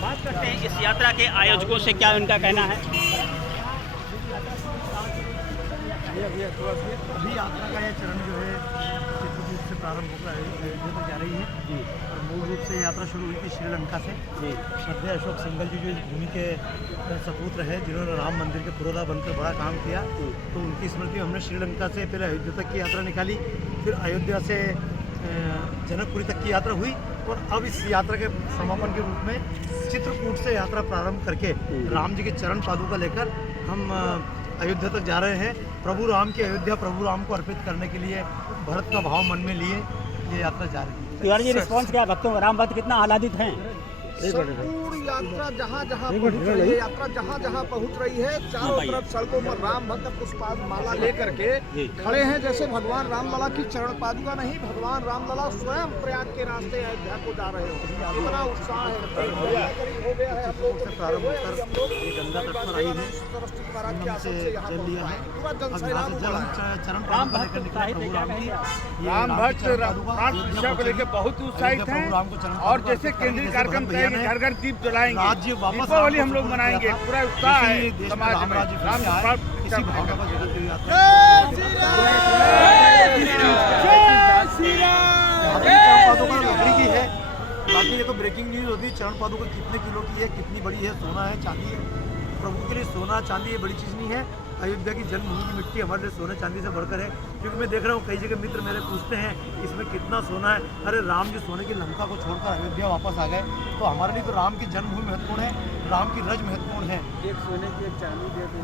बात करते हैं इस यात्रा के आयोजकों से, क्या उनका कहना है। अभी यात्रा का यह चरण जो है चित्रकूट से प्रारंभ होकर अयोध्या तक जा रही है और मूल रूप से यात्रा शुरू हुई थी श्रीलंका से। श्रद्धेय अशोक सिंघल जी जो इस भूमि के सपूत्र है, जिन्होंने राम मंदिर के पुरोधा बनकर बड़ा काम किया, तो उनकी स्मृति में हमने श्रीलंका से पहले अयोध्या तक की यात्रा निकाली, फिर अयोध्या से जनकपुरी तक की यात्रा हुई और अब इस यात्रा के समापन के रूप में चित्रकूट से यात्रा प्रारंभ करके राम जी के चरण पादुका लेकर हम अयोध्या तक जा रहे हैं। प्रभु राम की अयोध्या प्रभु राम को अर्पित करने के लिए भरत का भाव मन में लिए ये यात्रा जा रही है। तिवारी जी, रिस्पॉन्स क्या भक्तों, राम भक्त कितना आह्लादित हैं? संपूर्ण यात्रा जहाँ जहाँ पहुँच रही है, यात्रा जहाँ जहाँ पहुँच रही है, चारों तरफ सड़कों पर राम भक्त पुष्पाद माला लेकर के खड़े हैं, जैसे भगवान रामलला की चरण पादुका नहीं, भगवान रामलला स्वयं प्रयाग के रास्ते अयोध्या को जा रहे हो। इतना उत्साह है, हो गया है हम लोग प्रारंभ होकर गंगा तट पर आई है, चल लिया है। पूरा जनसैलाब चरण राम भक्त राम भक्त प्राण प्रतिष्ठा को लेकर बहुत उत्साहित हैं और जैसे केंद्रीय कार्यक्रम तय घर घर दीप जलाएंगे, दीपावली हम लोग मनाएंगे, पूरा उत्साह है समाज में। राम लकड़ी की है, बाकी ये तो ब्रेकिंग न्यूज होती है। चरण पादुका कितने किलो की है, कितनी बड़ी है, सोना है चांदी है? प्रभु के लिए सोना चांदी ये बड़ी चीज़ नहीं है। अयोध्या की जन्मभूमि की मिट्टी हमारे लिए सोने चांदी से बढ़कर है, क्योंकि मैं देख रहा हूँ कई जगह मित्र मेरे पूछते हैं इसमें कितना सोना है। अरे राम जी सोने की लंका को छोड़कर अयोध्या वापस आ गए, तो हमारे लिए तो राम की जन्मभूमि महत्वपूर्ण है, राम की रज महत्वपूर्ण है। एक सोने की एक चांदी दे दो।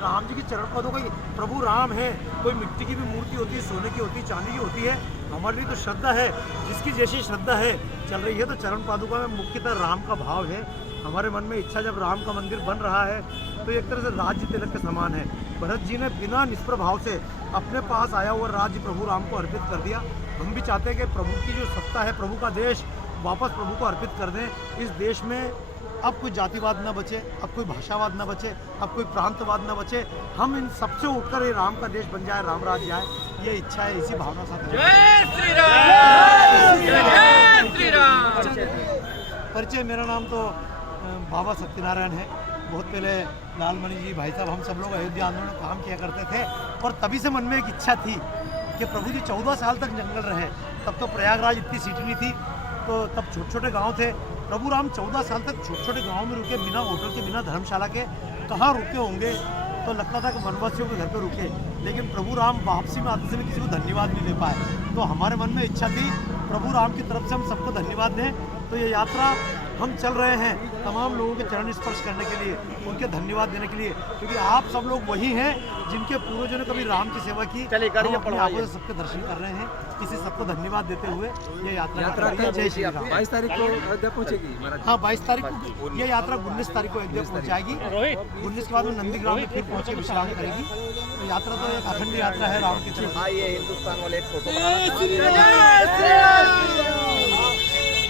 राम जी की चरण पादुका प्रभु राम है, कोई मिट्टी की भी मूर्ति होती है, सोने की होती है, चांदी की होती है। हमारे लिए तो श्रद्धा है, जिसकी जैसी श्रद्धा है चल रही है। तो चरण पादुका में मुख्यतः राम का भाव है। हमारे मन में इच्छा, जब राम का मंदिर बन रहा है तो एक तरह से राज्य तिलक के समान है। भरत जी ने बिना निष्प्रभाव से अपने पास आया हुआ राज्य प्रभु राम को अर्पित कर दिया। हम भी चाहते हैं कि प्रभु की जो सत्ता है, प्रभु का देश वापस प्रभु को अर्पित कर दें। इस देश में अब कोई जातिवाद न बचे, अब कोई भाषावाद न बचे, अब कोई प्रांतवाद न बचे। हम इन सबसे उठकर ये राम का देश बन जाए, राम राज्य आए, ये इच्छा है। इसी भावना साथ परिचय, मेरा नाम तो बाबा सत्यनारायण है। बहुत पहले लालमणि जी, भाई साहब, हम सब लोग अयोध्या आंदोलन में काम किया करते थे और तभी से मन में एक इच्छा थी कि प्रभु जी 14 साल तक जंगल रहे। तब तो प्रयागराज इतनी सिटी नहीं थी, तो तब छोटे छोटे गांव थे। प्रभु राम 14 साल तक छोटे छोटे गाँव में रुके, बिना होटल के, बिना धर्मशाला के। कहाँ रुके होंगे? तो लगता था कि वनवासियों के घर पर रुके, लेकिन प्रभु राम वापसी में आते समय किसी को धन्यवाद नहीं दे पाए। तो हमारे मन में इच्छा थी प्रभु राम की तरफ से हम सबको धन्यवाद दें। तो ये यात्रा हम चल रहे हैं तमाम लोगों के चरण स्पर्श करने के लिए, उनके धन्यवाद देने के लिए, क्योंकि आप सब लोग वही हैं जिनके पूर्वजों ने कभी राम की सेवा की। हम अपनी आंखों से सबके दर्शन कर रहे हैं। इसी सबको धन्यवाद देते हुए ये यात्रा जय श्री राम। 22 तारीख को अयोध्या पहुँचेगी। हाँ, 22 तारीख को ये यात्रा 19 तारीख को अयोध्या पहुँच जाएगी। 19 के बाद वो नंदीग्राम में फिर पहुँच के विश्राम करेगी। तो यात्रा तो एक अखंड यात्रा है राम की तरफ। आइए हिंदुस्तान वाले एक फोटो